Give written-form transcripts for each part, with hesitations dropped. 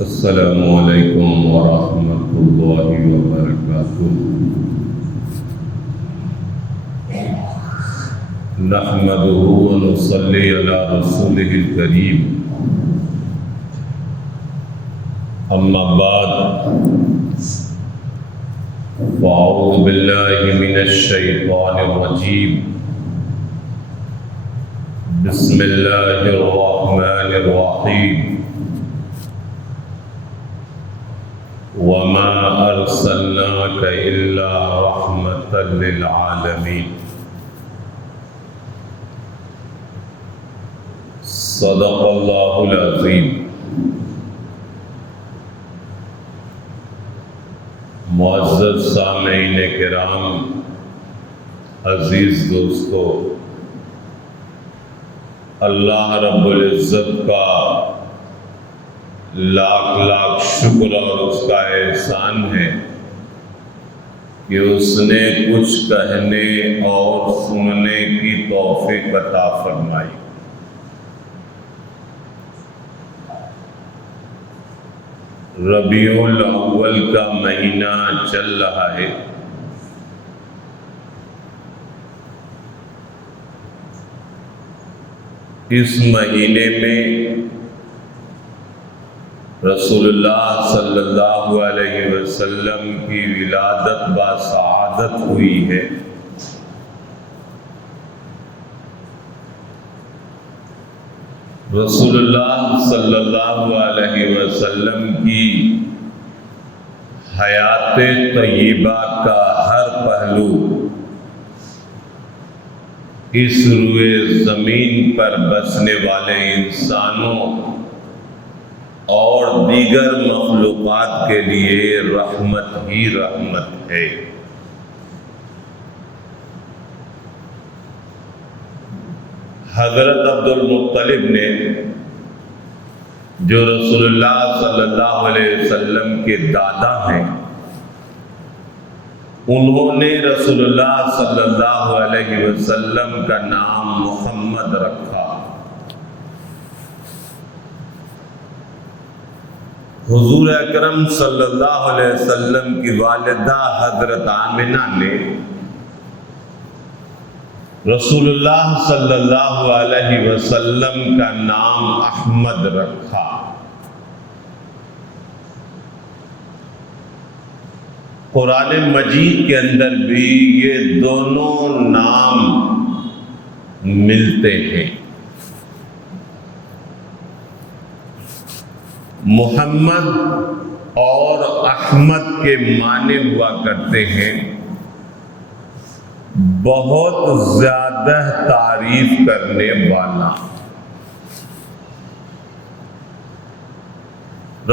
السلام علیکم ورحمۃ اللہ وبرکاتہ۔ نحمده ونصلی علی رسوله الکریم، اما بعد فاعوذ باللہ من الشیطان الرجیم، بسم اللہ الرحمن الرحیم۔ وما أرسلناك إلا رحمة للعالمين۔ صدق اللہ العظیم۔ معزز سامعین کرام، عزیز دوستو، اللہ رب العزت کا لاکھ لاکھ شکر اور اس کا احسان ہے کہ اس نے کچھ کہنے اور سننے کی توفیق عطا فرمائی۔ ربیع الاول کا مہینہ چل رہا ہے۔ اس مہینے میں رسول اللہ صلی اللہ علیہ وسلم کی ولادت باسعادت ہوئی ہے۔ رسول اللہ صلی اللہ علیہ وسلم کی حیات طیبہ کا ہر پہلو اس روئے زمین پر بسنے والے انسانوں اور دیگر مخلوقات کے لیے رحمت ہی رحمت ہے۔ حضرت عبد المطلب نے، جو رسول اللہ صلی اللہ علیہ وسلم کے دادا ہیں، انہوں نے رسول اللہ صلی اللہ علیہ وسلم کا نام محمد رکھا۔ حضور اکرم صلی اللہ علیہ وسلم کی والدہ حضرت آمنہ نے رسول اللہ صلی اللہ علیہ وسلم کا نام احمد رکھا۔ قرآن مجید کے اندر بھی یہ دونوں نام ملتے ہیں۔ محمد اور احمد کے معنی ہوا کرتے ہیں بہت زیادہ تعریف کرنے والا۔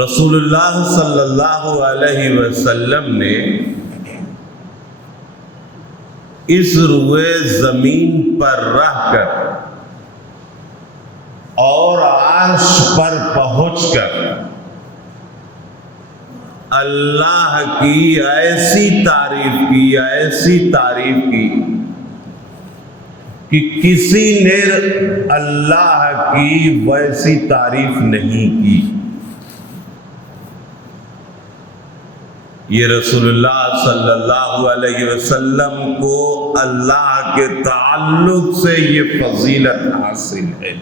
رسول اللہ صلی اللہ علیہ وسلم نے اس روئے زمین پر رہ کر اور عرش پر پہنچ کر اللہ کی ایسی تعریف کی کہ کسی نے اللہ کی ویسی تعریف نہیں کی۔ یہ رسول اللہ صلی اللہ علیہ وسلم کو اللہ کے تعلق سے یہ فضیلت حاصل ہے۔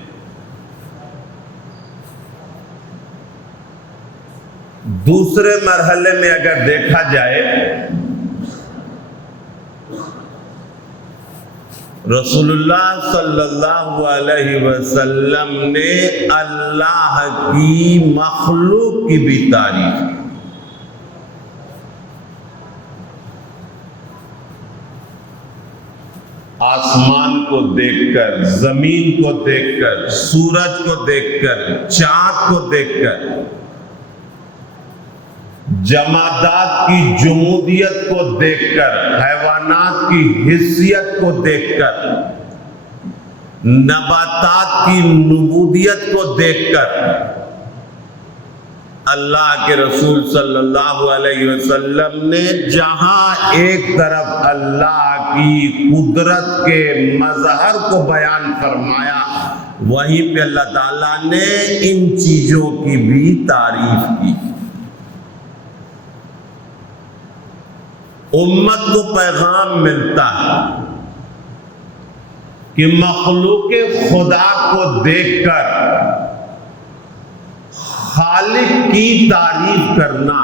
دوسرے مرحلے میں اگر دیکھا جائے، رسول اللہ صلی اللہ علیہ وسلم نے اللہ کی مخلوق کی بھی تعریف کی۔ آسمان کو دیکھ کر، زمین کو دیکھ کر، سورج کو دیکھ کر، چاند کو دیکھ کر، جمادات کی جمودیت کو دیکھ کر، حیوانات کی حیثیت کو دیکھ کر، نباتات کی نبوت کو دیکھ کر، اللہ کے رسول صلی اللہ علیہ وسلم نے جہاں ایک طرف اللہ کی قدرت کے مظہر کو بیان فرمایا، وہیں پہ اللہ تعالیٰ نے ان چیزوں کی بھی تعریف کی۔ امت کو پیغام ملتا ہے کہ مخلوق خدا کو دیکھ کر خالق کی تعریف کرنا،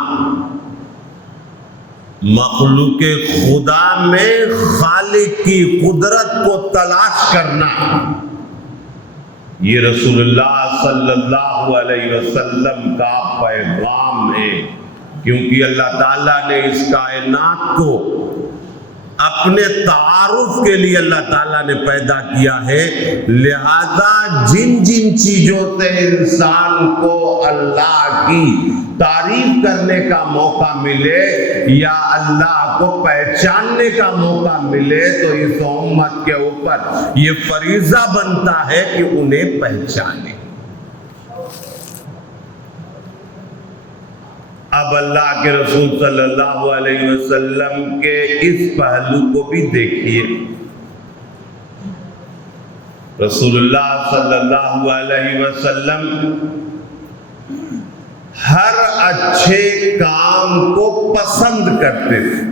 مخلوق خدا میں خالق کی قدرت کو تلاش کرنا، یہ رسول اللہ صلی اللہ علیہ وسلم کا پیغام ہے۔ کیونکہ اللہ تعالیٰ نے اس کائنات کو اپنے تعارف کے لیے اللہ تعالیٰ نے پیدا کیا ہے، لہذا جن جن چیزوں سے انسان کو اللہ کی تعریف کرنے کا موقع ملے یا اللہ کو پہچاننے کا موقع ملے تو اس امت کے اوپر یہ فریضہ بنتا ہے کہ انہیں پہچانے۔ اب اللہ کے رسول صلی اللہ علیہ وسلم کے اس پہلو کو بھی دیکھیے۔ رسول اللہ صلی اللہ علیہ وسلم ہر اچھے کام کو پسند کرتے تھے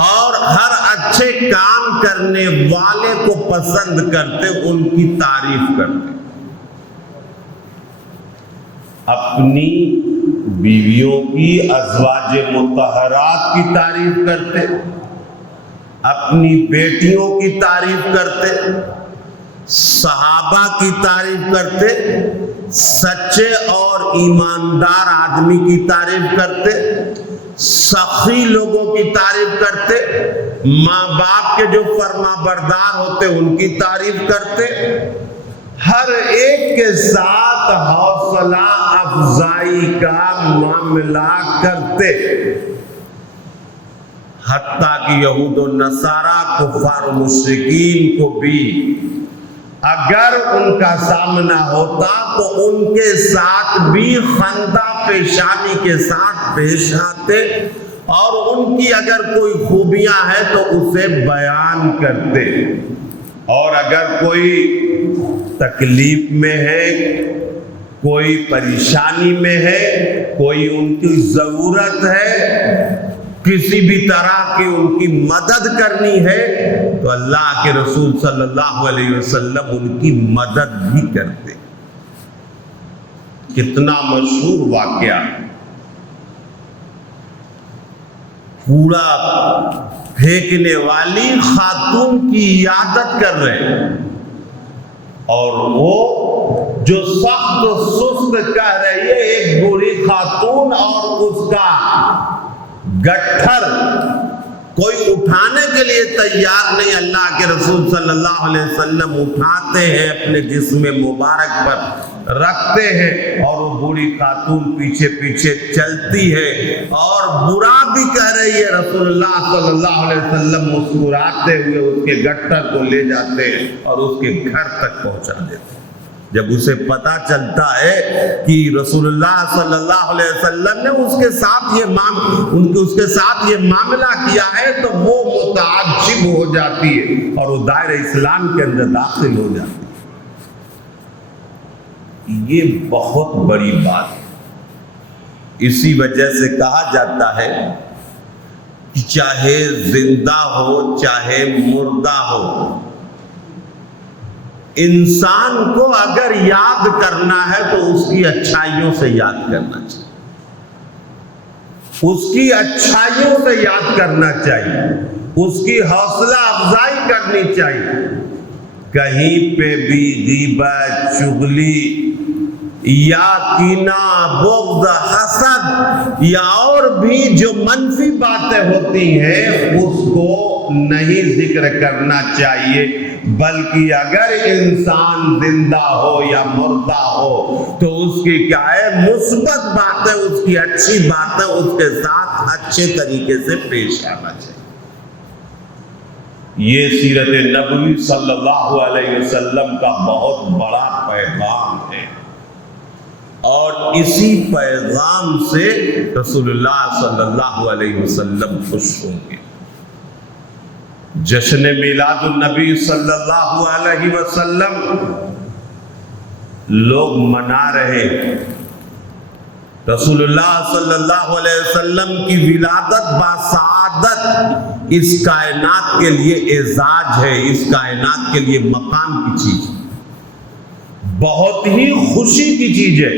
اور ہر اچھے کام کرنے والے کو پسند کرتے، ان کی تعریف کرتے۔ اپنی بیویوں کی، ازواج مطہرات کی تعریف کرتے، اپنی بیٹیوں کی تعریف کرتے، صحابہ کی تعریف کرتے، سچے اور ایماندار آدمی کی تعریف کرتے، سخی لوگوں کی تعریف کرتے، ماں باپ کے جو فرما بردار ہوتے ان کی تعریف کرتے، ہر ایک کے ساتھ حوصلہ افزائی کا معاملہ کرتے، حتیٰ کہ یہود و نصارہ کفار و مشرکین کو بھی اگر ان کا سامنا ہوتا تو ان کے ساتھ بھی خندہ پیشانی کے ساتھ پیش آتے اور ان کی اگر کوئی خوبیاں ہیں تو اسے بیان کرتے، اور اگر کوئی تکلیف میں ہے، کوئی پریشانی میں ہے، کوئی ان کی ضرورت ہے، کسی بھی طرح کی ان کی مدد کرنی ہے تو اللہ کے رسول صلی اللہ علیہ وسلم ان کی مدد بھی کرتے۔ کتنا مشہور واقعہ، کوڑا پھینکنے والی خاتون کی عیادت کر رہے ہیں اور وہ جو سخت سست کہہ رہی ہے، ایک بوڑھی خاتون اور اس کا گٹھر کوئی اٹھانے کے لیے تیار نہیں، اللہ کے رسول صلی اللہ علیہ وسلم اٹھاتے ہیں، اپنے جسم مبارک پر رکھتے ہیں اور وہ بوڑھی خاتون پیچھے پیچھے چلتی ہے اور برا بھی کہہ رہی ہے۔ رسول اللہ صلی اللہ علیہ وسلم مسکراتے ہوئے اس کے گٹھر کو لے جاتے ہیں اور اس کے گھر تک پہنچا دیتے ہیں۔ جب اسے پتا چلتا ہے کہ رسول اللہ صلی اللہ علیہ وسلم نے اس کے ساتھ یہ معاملہ کیا ہے تو وہ متعجب ہو جاتی ہے اور وہ دائرہ اسلام کے اندر داخل ہو جاتی ہے۔ یہ بہت بڑی بات ہے۔ اسی وجہ سے کہا جاتا ہے کہ چاہے زندہ ہو چاہے مردہ ہو، انسان کو اگر یاد کرنا ہے تو اس کی اچھائیوں سے یاد کرنا چاہیے، اس کی اچھائیوں سے یاد کرنا چاہیے، اس کی حوصلہ افزائی کرنی چاہیے۔ کہیں پہ بھی غیبت، چغلی یا کینہ، بغض، حسد یا اور بھی جو منفی باتیں ہوتی ہیں اس کو نہیں ذکر کرنا چاہیے، بلکہ اگر انسان زندہ ہو یا مردہ ہو تو اس کی کیا ہے، مثبت باتیں، اس کی اچھی باتیں اس کے ساتھ اچھے طریقے سے پیش آنا چاہیے۔ یہ سیرت نبوی صلی اللہ علیہ وسلم کا بہت بڑا پیغام ہے اور اسی پیغام سے رسول اللہ صلی اللہ علیہ وسلم خوش ہوں گے۔ جشن میلاد النبی صلی اللہ علیہ وسلم لوگ منا رہے، رسول اللہ صلی اللہ علیہ وسلم کی ولادت باسعادت اس کائنات کے لیے اعزاز ہے، اس کائنات کے لیے مقام کی چیز، بہت ہی خوشی کی چیز ہے۔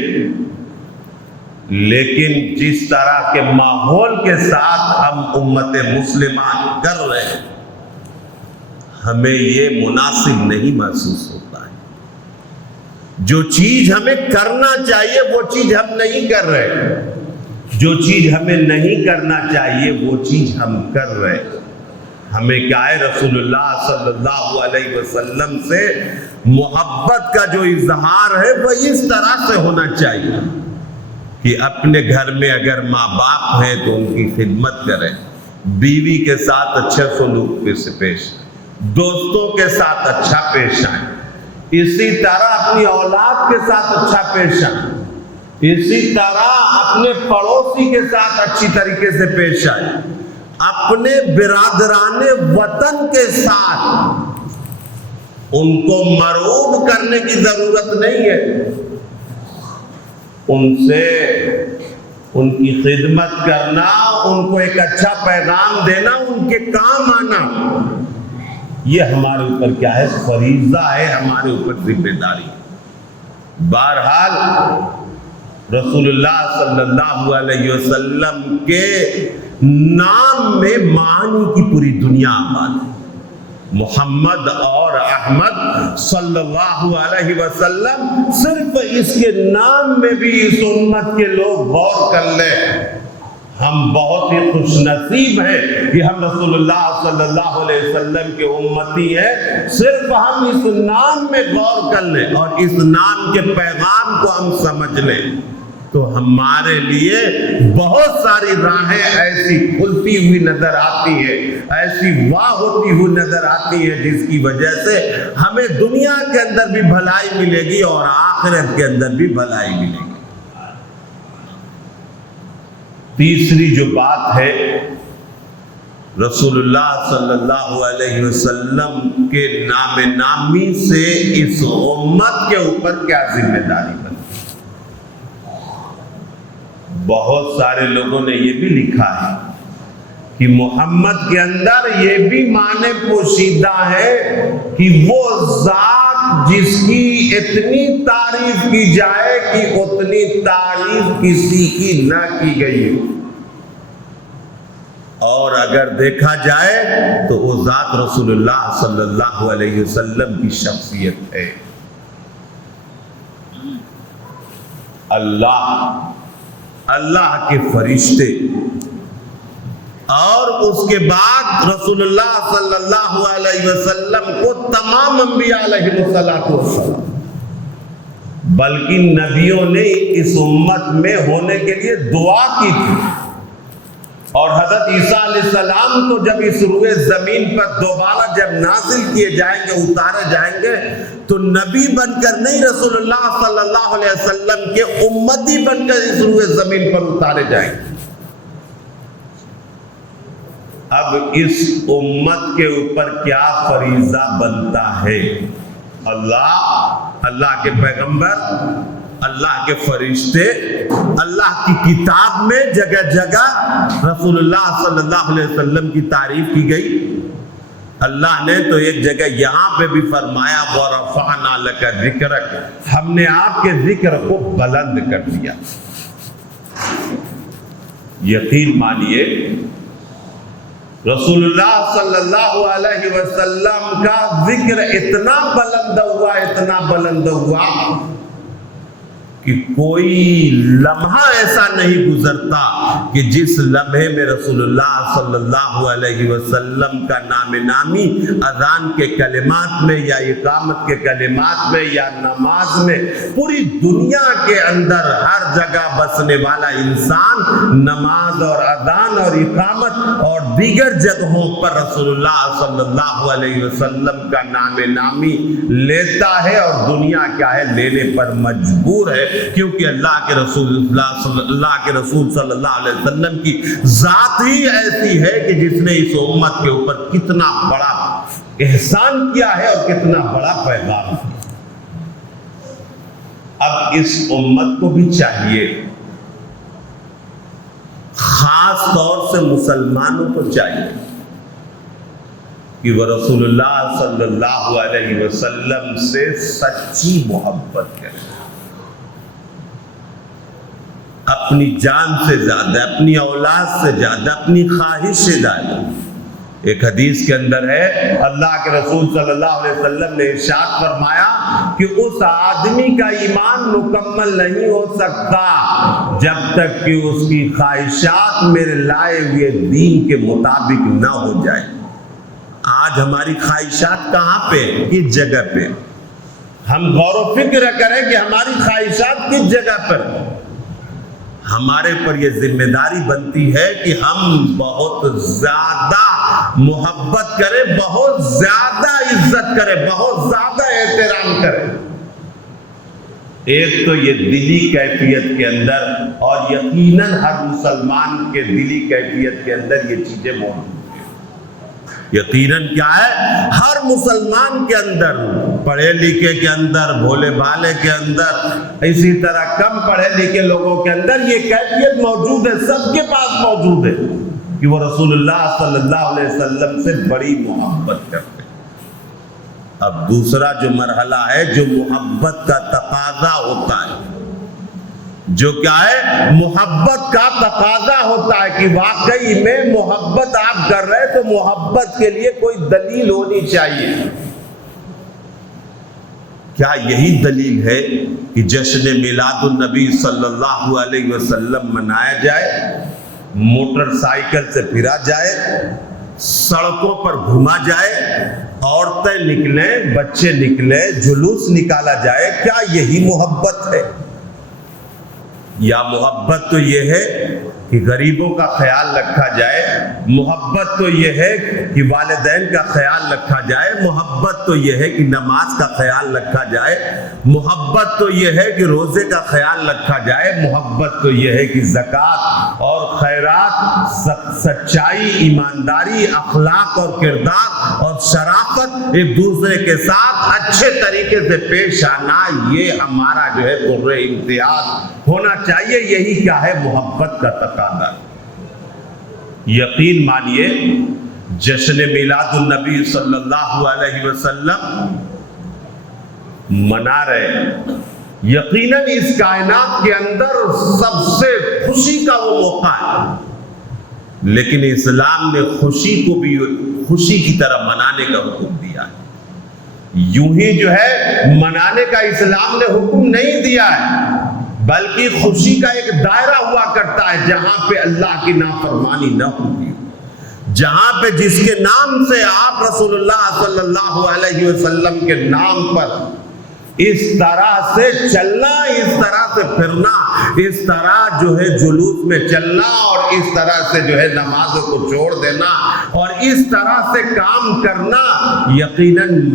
لیکن جس طرح کے ماحول کے ساتھ ہم امت مسلمہ کر رہے ہیں، ہمیں یہ مناسب نہیں محسوس ہوتا ہے۔ جو چیز ہمیں کرنا چاہیے وہ چیز ہم نہیں کر رہے، جو چیز ہمیں نہیں کرنا چاہیے وہ چیز ہم کر رہے۔ ہمیں کیا ہے، رسول اللہ صلی اللہ علیہ وسلم سے محبت کا جو اظہار ہے وہ اس طرح سے ہونا چاہیے کہ اپنے گھر میں اگر ماں باپ ہیں تو ان کی خدمت کریں، بیوی کے ساتھ اچھے سلوک سے پیش آئیں، دوستوں کے ساتھ اچھا پیش آئیں، اسی طرح اپنی اولاد کے ساتھ اچھا پیش آئیں، اسی طرح اپنے پڑوسی کے ساتھ اچھی طریقے سے پیش آئیں، اپنے برادران وطن کے ساتھ ان کو مرعوب کرنے کی ضرورت نہیں ہے، ان سے ان کی خدمت کرنا، ان کو ایک اچھا پیغام دینا، ان کے کام آنا، یہ ہمارے اوپر کیا ہے، فریضہ ہے، ہمارے اوپر ذمہ داری۔ بہرحال رسول اللہ صلی اللہ علیہ وسلم کے نام میں معانی کی پوری دنیا آباد ہے۔ محمد اور احمد صلی اللہ علیہ وسلم، صرف اس کے نام میں بھی اس امت کے لوگ غور کر لیں۔ ہم بہت ہی خوش نصیب ہیں کہ ہم رسول اللہ صلی اللہ علیہ وسلم کے امتی ہیں۔ صرف ہم اس نام میں غور کر لیں اور اس نام کے پیغام کو ہم سمجھ لیں تو ہمارے لیے بہت ساری راہیں ایسی کھلتی ہوئی نظر آتی ہے، ایسی واہ ہوتی ہوئی نظر آتی ہے، جس کی وجہ سے ہمیں دنیا کے اندر بھی بھلائی ملے گی اور آخرت کے اندر بھی بھلائی ملے گی۔ تیسری جو بات ہے، رسول اللہ صلی اللہ علیہ وسلم کے نام نامی سے اس امت کے اوپر کیا ذمہ داری بنتی۔ بہت سارے لوگوں نے یہ بھی لکھا ہے کہ محمد کے اندر یہ بھی معنی پوشیدہ ہے کہ وہ ذات جس کی اتنی تعریف کی جائے کہ اتنی تعریف کسی کی نہ کی گئی ہو، اور اگر دیکھا جائے تو وہ ذات رسول اللہ صلی اللہ علیہ وسلم کی شخصیت ہے۔ اللہ کے فرشتے اور اس کے بعد رسول اللہ صلی اللہ علیہ وسلم کو تمام انبیاء علیہ السلام، بلکہ نبیوں نے اس امت میں ہونے کے لیے دعا کی تھی، اور حضرت عیسیٰ علیہ السلام تو جب اس روئے زمین پر دوبارہ جب نازل کیے جائیں گے، اتارے جائیں گے، تو نبی بن کر نہیں، رسول اللہ صلی اللہ علیہ وسلم کے امتی بن کر اس روئے زمین پر اتارے جائیں گے۔ اب اس امت کے اوپر کیا فریضہ بنتا ہے؟ اللہ کے پیغمبر، اللہ کے فرشتے، اللہ کی کتاب میں جگہ جگہ رسول اللہ صلی اللہ علیہ وسلم کی تعریف کی گئی۔ اللہ نے تو ایک جگہ یہاں پہ بھی فرمایا وَرَفَعْنَا لَكَ ذِكْرَكَ، ہم نے آپ کے ذکر کو بلند کر دیا۔ یقین مانیے رسول اللہ صلی اللہ علیہ وسلم کا ذکر اتنا بلند ہوا کہ کوئی لمحہ ایسا نہیں گزرتا کہ جس لمحے میں رسول اللہ صلی اللہ علیہ وسلم کا نام نامی اذان کے کلمات میں یا اقامت کے کلمات میں یا نماز میں، پوری دنیا کے اندر ہر جگہ بسنے والا انسان نماز اور اذان اور اقامت اور دیگر جگہوں پر رسول اللہ صلی اللہ علیہ وسلم کا نام نامی لیتا ہے، اور دنیا کیا ہے، لینے پر مجبور ہے۔ کیونکہ اللہ کے رسول صلی اللہ علیہ وسلم کی ذات ہی ایسی ہے کہ جس نے اس امت کے اوپر کتنا بڑا احسان کیا ہے اور کتنا بڑا پیغام کیا۔ اب اس امت کو بھی چاہیے، خاص طور سے مسلمانوں کو چاہیے کہ وہ رسول اللہ صلی اللہ علیہ وسلم سے سچی محبت کریں، اپنی جان سے زیادہ، اپنی اولاد سے زیادہ، اپنی خواہش سے زیادہ۔ ایک حدیث کے اندر ہے، اللہ کے رسول صلی اللہ علیہ وسلم نے ارشاد فرمایا کہ اس آدمی کا ایمان مکمل نہیں ہو سکتا جب تک کہ اس کی خواہشات میرے لائے ہوئے دین کے مطابق نہ ہو جائے۔ آج ہماری خواہشات کہاں پہ، کس جگہ پہ؟ ہم غور و فکر کریں کہ ہماری خواہشات کس جگہ پر۔ ہمارے پر یہ ذمہ داری بنتی ہے کہ ہم بہت زیادہ محبت کریں، بہت زیادہ عزت کریں، بہت زیادہ احترام کریں۔ ایک تو یہ دلی کیفیت کے اندر، اور یقیناً ہر مسلمان کے دلی کیفیت کے اندر یہ چیزیں موجود ہیں۔ یقیناً کیا ہے، ہر مسلمان کے اندر، پڑھے لکھے کے اندر، بھولے بھالے کے اندر، اسی طرح کم پڑھے لکھے لوگوں کے اندر یہ کیفیت موجود ہے، سب کے پاس موجود ہے کہ وہ رسول اللہ صلی اللہ علیہ وسلم سے بڑی محبت کرتے ہیں۔ اب دوسرا جو مرحلہ ہے، جو محبت کا تقاضا ہوتا ہے، جو کیا ہے، محبت کا تقاضا ہوتا ہے کہ واقعی میں محبت آپ کر رہے تو محبت کے لیے کوئی دلیل ہونی چاہیے۔ کیا یہی دلیل ہے کہ جشن میلاد النبی صلی اللہ علیہ وسلم منایا جائے، موٹر سائیکل سے پھرا جائے، سڑکوں پر گھوما جائے، عورتیں نکلیں، بچے نکلیں، جلوس نکالا جائے؟ کیا یہی محبت ہے؟ یا محبت تو یہ ہے کہ غریبوں کا خیال رکھا جائے، محبت تو یہ ہے کہ والدین کا خیال رکھا جائے، محبت تو یہ ہے کہ نماز کا خیال رکھا جائے، محبت تو یہ ہے کہ روزے کا خیال رکھا جائے، محبت تو یہ ہے کہ زکوٰۃ اور خیرات، سچائی، ایمانداری، اخلاق اور کردار اور شرافت، ایک دوسرے کے ساتھ اچھے طریقے سے پیش آنا، یہ ہمارا جو ہے پر امتیاز ہونا چاہیے۔ یہی کیا ہے، محبت کا تقاضا۔ یقین مانیے، جشن میلاد النبی صلی اللہ علیہ وسلم منا رہے ہیں، یقیناً اس کائنات کے اندر سب سے خوشی کا وہ موقع ہے، لیکن اسلام نے خوشی کو بھی خوشی کی طرح منانے کا حکم دیا ہے۔ یوں ہی جو ہے منانے کا اسلام نے حکم نہیں دیا ہے، بلکہ خوشی کا ایک دائرہ ہوا کرتا ہے جہاں پہ اللہ کی نافرمانی نہ ہوتی، جہاں پہ جس کے نام سے آپ رسول اللہ صلی اللہ علیہ وسلم کے نام پر اس طرح سے چلنا، اس طرح سے پھرنا، اس طرح جو ہے جلوس میں چلنا، اور اس طرح سے جو ہے نمازوں کو چھوڑ دینا، اور اس طرح سے کام کرنا، یقیناً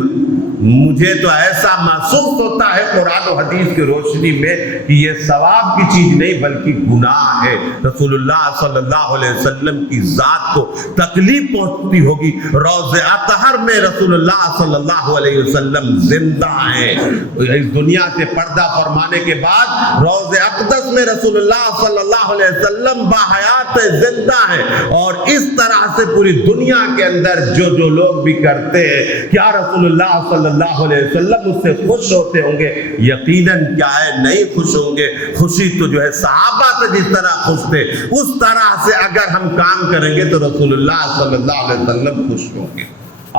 مجھے تو ایسا محسوس ہوتا ہے قرآن و حدیث کی روشنی میں کہ یہ ثواب کی چیز نہیں بلکہ گناہ ہے۔ رسول اللہ صلی اللہ علیہ وسلم کی ذات کو تکلیف پہنچتی ہوگی۔ روضہ اطہر میں رسول اللہ صلی اللہ علیہ وسلم زندہ ہیں، اس دنیا سے پردہ فرمانے کے بعد روضہ اقدس میں رسول اللہ صلی اللہ علیہ وسلم باحیات زندہ ہیں، اور اس طرح سے پوری دنیا کے اندر جو لوگ بھی کرتے ہیں، کیا رسول اللہ صلی اللہ علیہ وسلم اس سے خوش ہوتے ہوں گے؟ یقیناً کیا ہے، نہیں خوش ہوں گے۔ خوشی تو جو ہے صحابہ سے جس طرح خوش تھے، اس طرح سے اگر ہم کام کریں گے تو رسول اللہ صلی اللہ علیہ وسلم خوش ہوں گے۔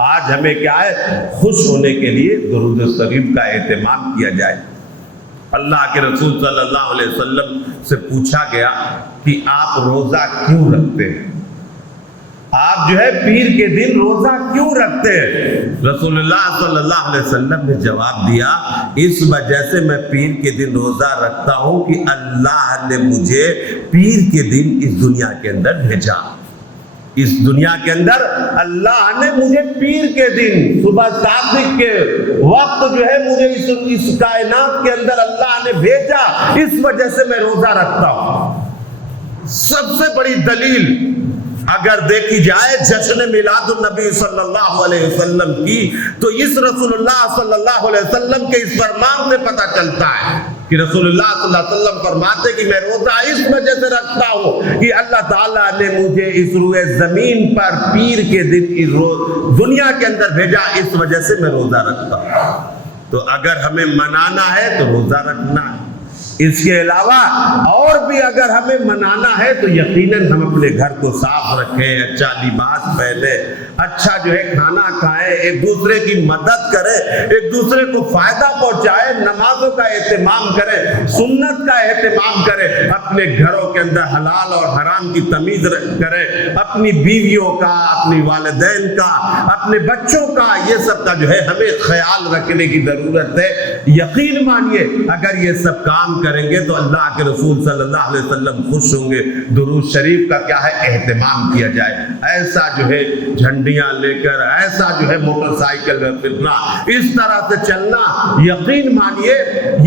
آج ہمیں کیا ہے، خوش ہونے کے لیے درود شریف کا اہتمام کیا جائے۔ اللہ کے رسول صلی اللہ علیہ وسلم سے پوچھا گیا کہ آپ روزہ کیوں رکھتے ہیں؟ آپ جو ہے پیر کے دن روزہ کیوں رکھتے ہیں؟ رسول اللہ صلی اللہ علیہ وسلم نے جواب دیا، اس وجہ سے میں پیر کے دن روزہ رکھتا ہوں کہ اللہ نے مجھے پیر کے دن اس دنیا کے اندر بھیجا۔ اس دنیا کے اندر اللہ نے مجھے پیر کے دن صبح صادق کے وقت جو ہے مجھے اس کائنات کے اندر اللہ نے بھیجا، اس وجہ سے میں روزہ رکھتا ہوں۔ سب سے بڑی دلیل اگر دیکھی جائے جشن میلاد النبی صلی اللہ علیہ وسلم کی تو اس رسول اللہ صلی اللہ علیہ وسلم کے اس فرمان سے پتہ چلتا ہے کہ رسول اللہ صلی اللہ علیہ وسلم فرماتے کہ میں روزہ اس وجہ سے رکھتا ہوں کہ اللہ تعالیٰ نے مجھے اس روئے زمین پر پیر کے دن دنیا کے اندر بھیجا، اس وجہ سے میں روزہ رکھتا ہوں۔ تو اگر ہمیں منانا ہے تو روزہ رکھنا ہے، اس کے علاوہ اور بھی اگر ہمیں منانا ہے تو یقیناً ہم اپنے گھر کو صاف رکھیں، اچھا لباس پہنے، اچھا جو ہے کھانا کھائیں، ایک دوسرے کی مدد کریں، ایک دوسرے کو فائدہ پہنچائیں، نمازوں کا اہتمام کریں، سنت کا اہتمام کریں، اپنے گھروں کے اندر حلال اور حرام کی تمیز کریں، اپنی بیویوں کا، اپنی والدین کا، اپنے بچوں کا، یہ سب کا جو ہے ہمیں خیال رکھنے کی ضرورت ہے۔ یقین مانیے اگر یہ سب کام کریں گے تو اللہ کے رسول صلی اللہ علیہ وسلم خوش ہوں گے۔ درود شریف کا کیا ہے اہتمام کیا جائے، ایسا جو ہے جھنڈیاں لے کر، ایسا جو ہے موٹر سائیکل میں پھرنا، اس طرح سے چلنا، یقین مانیے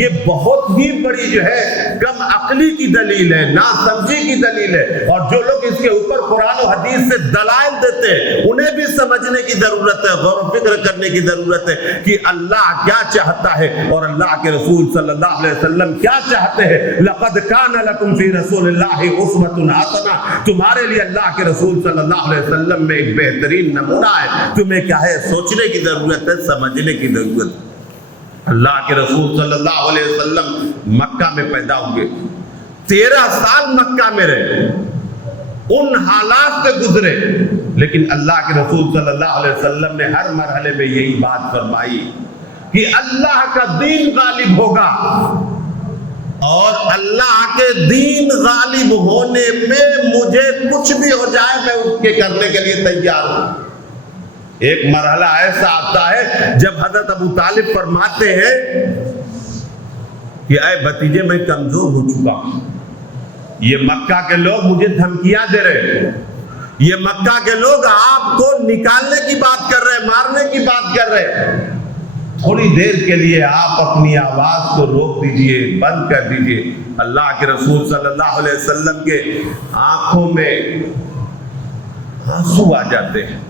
یہ بہت ہی بڑی جو ہے کم عقلی کی دلیل ہے، نا سمجھی کی دلیل ہے۔ اور جو لوگ اس کے اوپر قرآن و حدیث سے دلائل دیتے ہیں انہیں بھی سمجھنے کی ضرورت ہے، غور و فکر کرنے کی ضرورت ہے کہ اللہ کیا چاہتا ہے اور اللہ کے رسول صلی اللہ علیہ وسلم کیا چاہتے ہیں۔ لقد کان لکم فی رسول اللہ اسوۃ حسنہ، تمہارے لیے اللہ کے رسول صلی اللہ علیہ وسلم میں ایک بہترین نمونہ ہے۔ تمہیں کیا ہے سوچنے کی ضرورت ہے، سمجھنے کی ضرورت ہے۔ اللہ کے رسول صلی اللہ علیہ وسلم مکہ میں پیدا ہوئے، 13 سال مکہ میں رہے، ان حالات سے گزرے، لیکن اللہ کے رسول صلی اللہ علیہ وسلم نے ہر مرحلے میں یہی بات فرمائی کہ اللہ کا دین غالب ہوگا، اور اللہ کے دین غالب ہونے میں مجھے کچھ بھی ہو جائے میں اس کے کرنے کے لیے تیار ہوں۔ ایک مرحلہ ایسا آتا ہے جب حضرت ابو طالب فرماتے ہیں کہ اے بھتیجے میں کمزور ہو چکا ہوں، یہ مکہ کے لوگ مجھے دھمکیاں دے رہے ہیں، یہ مکہ کے لوگ آپ کو نکالنے کی بات کر رہے ہیں، مارنے کی بات کر رہے ہیں، تھوڑی دیر کے لیے آپ اپنی آواز کو روک دیجئے، بند کر دیجئے۔ اللہ کے رسول صلی اللہ علیہ وسلم کے آنکھوں میں آنسو آ جاتے ہیں۔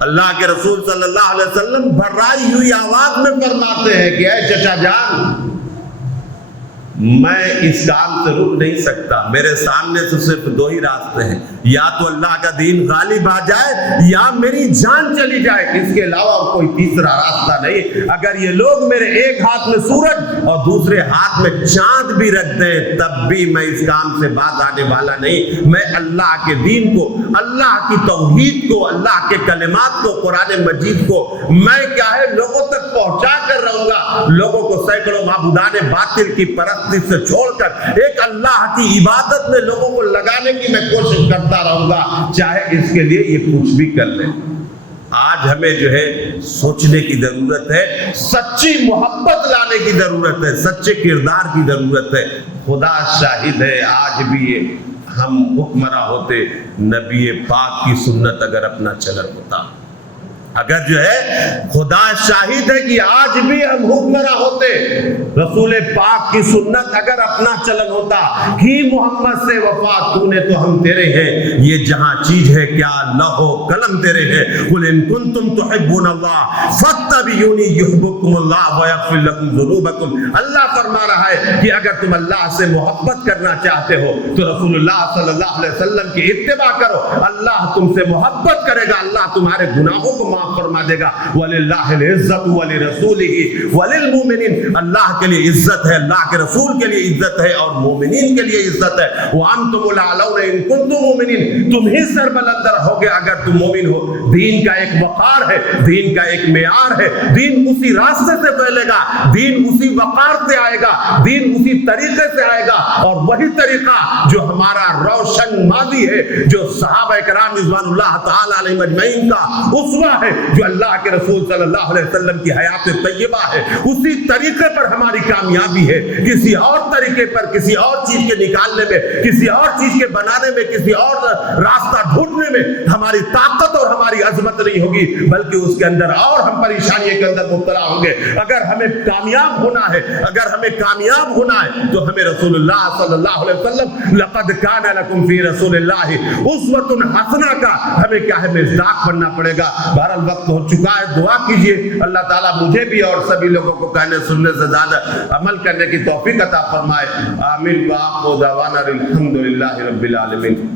اللہ کے رسول صلی اللہ علیہ وسلم بھرائی ہوئی آواز میں فرماتے ہیں کہ اے چچا جان، میں اس کام سے رک نہیں سکتا، میرے سامنے سے صرف 2 ہی راستے ہیں، یا تو اللہ کا دین غالب آ جائے یا میری جان چلی جائے، اس کے علاوہ کوئی تیسرا راستہ نہیں۔ اگر یہ لوگ میرے ایک ہاتھ میں سورج اور دوسرے ہاتھ میں چاند بھی رکھ دیں تب بھی میں اس کام سے باز آنے والا نہیں۔ میں اللہ کے دین کو، اللہ کی توحید کو، اللہ کے کلمات کو، قرآن مجید کو میں کیا ہے لوگوں تک پہنچا کر رہوں گا۔ لوگوں کو سینکڑوں معبودان باطل کی پرست سے چھوڑ کر ایک اللہ کی عبادت میں لوگوں کو لگانے کی میں کوشش کرتا رہوں گا، چاہے اس کے لیے یہ کچھ بھی کر لیں۔ آج ہمیں جو ہے سوچنے کی ضرورت ہے، سچی محبت لانے کی ضرورت ہے، سچے کردار کی ضرورت ہے۔ خدا شاہد ہے آج بھی ہم حکمراں ہوتے، نبی پاک کی سنت اگر اپنا چلن ہوتا، اگر جو ہے خدا شاہد ہے کہ آج بھی ہم حکمراں ہوتے، رسول پاک کی سنت اگر اپنا چلن ہوتا کہ محمد سے وفا تو نے تو ہم تیرے ہیں، یہ جہاں چیز ہے کیا لوح و قلم تیرے ہیں، قل ان کنتم تحبون اللہ فاتبعونی یحببکم اللہ ویغفر لکم ذنوبکم۔ اللہ فرما رہا ہے کہ اگر تم اللہ سے محبت کرنا چاہتے ہو تو رسول اللہ صلی اللہ علیہ وسلم کی اتباع کرو، اللہ تم سے محبت کرے گا، اللہ تمہارے گناہوں کو فرما دے گا۔ وَلِلَّهِ الْعِزَّةُ وَلِرَسُولِهِ وَلِلْمُؤْمِنِينَ، اللہ کے لیے عزت ہے، اللہ کے رسول کے لیے عزت ہے اور مومنین کے لیے عزت ہے۔ وَأَنْتُمُ الْأَعْلَوْنَ إِن كُنتُم مُؤْمِنِينَ، تم ہی سربلند ہوگے اگر تم مومن ہو۔ دین کا ایک وقار ہے، دین کا ایک معیار ہے، دین اسی راستے سے پھیلے گا، دین اسی وقار سے آئے گا، دین اسی طریقے سے آئے گا، اور وہی طریقہ جو ہمارا روشن ماضی ہے، جو صحابہ کرام رضوان اللہ تعالی علیہم اجمعین کا اسوہ ہے، جو اللہ کے رسول صلی اللہ علیہ وسلم کی حیات طیبہ ہے، اسی طریقے پر ہماری کامیابی ہے۔ کسی اور طریقے پر، کسی اور چیز کے نکالنے میں، کسی اور چیز کے بنانے میں، کسی اور راستہ ڈھونڈنے میں ہماری طاقت اور ہماری عظمت نہیں ہوگی، بلکہ اس کے اندر اور ہم پریشانی کے اندر مبتلا ہوں گے۔ اگر ہمیں کامیاب ہونا ہے، اگر ہمیں کامیاب ہونا ہے تو ہمیں رسول اللہ صلی اللہ علیہ وسلم لقد کان لکم فی رسول اللہ اسوۃ حسنہ کا ہمیں کیا ہے مصداق بننا پڑے گا۔ بہرحال وقت ہو چکا ہے، دعا کیجئے اللہ تعالیٰ مجھے بھی اور سبھی لوگوں کو کہنے سننے سے زیادہ عمل کرنے کی توفیق عطا فرمائے۔ آمین۔ وآخر دعوانا الحمد للہ رب العالمین۔